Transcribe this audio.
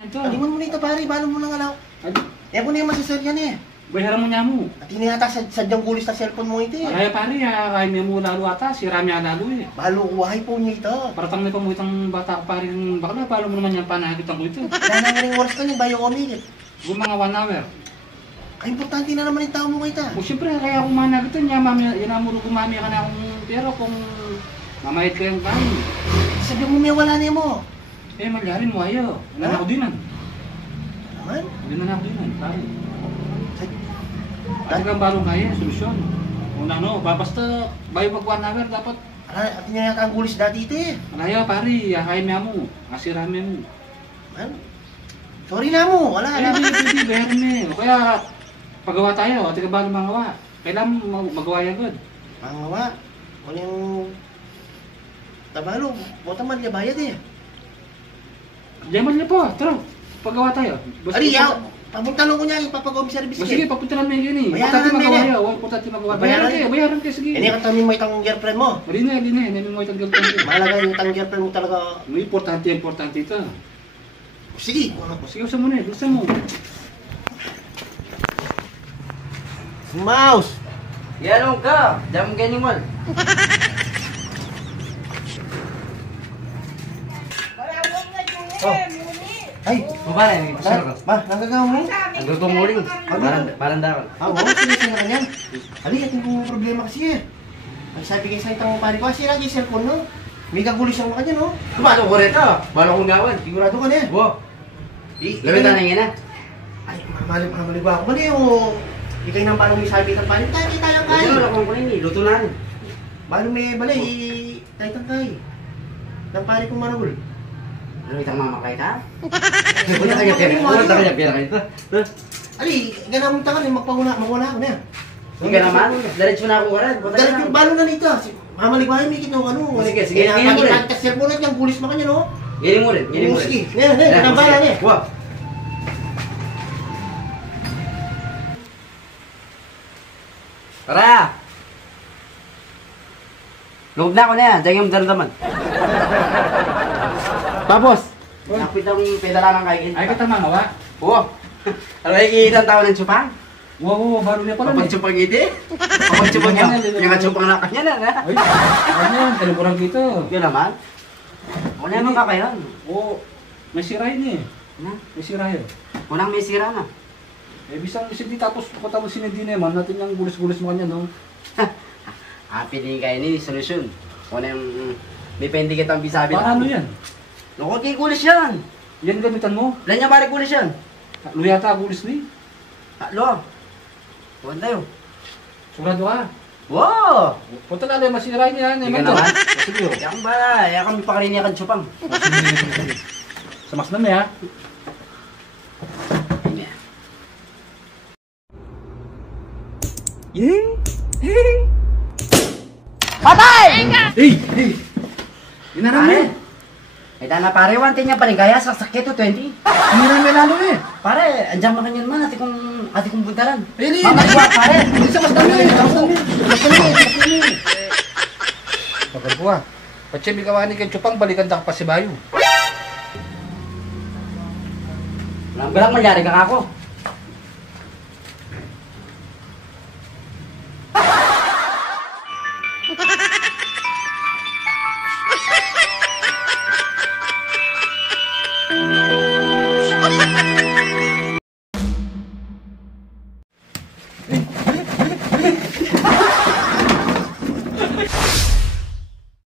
Aliman mo na ito pare, balo mo lang alaw. Eh po na yung masasaryan eh. Bayaran mo niya mo. At hindi yata sadyang gulis na cellphone mo ito eh. Kaya pare, kaya mo lalo ata, si Rami lalo eh. Balo kuwahay po niya ito. Paratang na pa mo itang bata ko pare ng bakla, balo mo naman yan panakitang ko ito. Kaya na nga rin oras ka niya, bayo umigit. Kung mga 1 hour. Ay, importante na naman yung tao mo kita. O siyempre, kaya kung managit niya, inamuro kumami ka na akong pero kung mamahit ka yung kain. Sabi mo may wala niya mo. Eh, magyarin mo ayaw. Nanako dinan. Naman? Hindi nanako dinan, pare. Kasi kang balong kaya, solusyon. Kung ano, basta bayo pag 1 hour, dapat. At niya yata ang gulis dati ito eh. Kaya pare, kaya niya mo. Kasi rami mo. Man? Sorry na mo, wala na. Hindi, bayaran eh. O kaya, pagawa tayo, at ikaw balong magawa. Kailangan magawa yan good. Pangawa, wala yung tabalo, bota man niya bayad eh. Diyaman niya po, tara. Pagawa tayo. Ali, papuntalong ko niya, ipapagawa mo service. Sige, papunta namin yun eh. Bayaran Importante namin magawa eh. yun. Importante magawa. Bayaran kayo, sige. Hindi ka tamin mo itang girlfriend mo. Hindi na. Hindi mo itang girlfriend. Mahalaga yung itang girlfriend mo talaga. May importante ito. Sige. Sige, usa mo na eh. Gusto mo. Mouse! Yan ka, jam ganyan mo. Oh. Ay! Baba na, Nagagawa mo? ang gagawin mo rin. Parang dapat. Oo, sige na kanyan. Ali, ito yung problema kasi eh. Ang sabi kayo sa itang pari ko, sira yung cellphone no? May kagulis ang kanya no? Balo ko rin ka, balo ko ngawan. Sigurado ka na eh. Wo, lawin na nga na. Ay, mamali ba ako? Mali yung ikay nang paano may sabi ng pari. Tayo Ano kayo. na kung kunin ni, luto na. Paano may balay, tayo kayo. Ng pari kong manahul. Ano itang mamakay ka? Wala kanya pera. Wala kanya pera ka ito. Ali, ganang mong tangan, magwala ako na. Hindi ka naman, diretso na ako karan. Dahil yung balo na nito, mamaligwayo may kitang ano. Sige, ganyan mo rin. Nakakita cellphone at yung gulis mo kanya no? Galing mo rin, galing mo rin. Sige, ganang bala niya. Wow. Tara! Loob na ako na yan, dyan yung daramdaman. Tapos, napit ang pedala ng kaigin. Ay, kita mangawa. Oo. Ano ay ilang tao ng tsupang? Wow, baro niya pala. Papagsupang iti? Papagsupang niya. Yung tsupang na kanya na. Ay, ano yan? Kalukurang dito. Yun naman. Wala naman ka kayo. Oo, may sira yun eh. May sira yun. Unang may sira na. Eh, bisang isindi tapos katapos sinindi na naman natin yung gulis-gulis mo kanya, no? Pili kayo ni solusyon. Una yung may pendi kitang bisabi. Paano yan? Loko kay kulis yan. Yan gamitan mo? Ilan niya pare kulis yan? Tatlo yata gulis ni. Tatlo. Tuwan tayo. Surado ka. Wow! Punta na lang, masira niya yan. Hindi ka naman? Sige. Yan ba? Yan kami pakalinya kan chupang. Sige. Samas na may ha. Patay! Hey! Inarami! Ito na pare, wantin niya paligaya sa sakit to 20. Inarami lalo eh! Pare, andyan mo kanyan man, ati kong buntaran. Pili! Mamaliwa pare! Isa mas dami! Mas dami! Bakal ko ah. Patsi bigawani kay Chupang, balikan da pa si Bayo. Walang mangyari ka ako.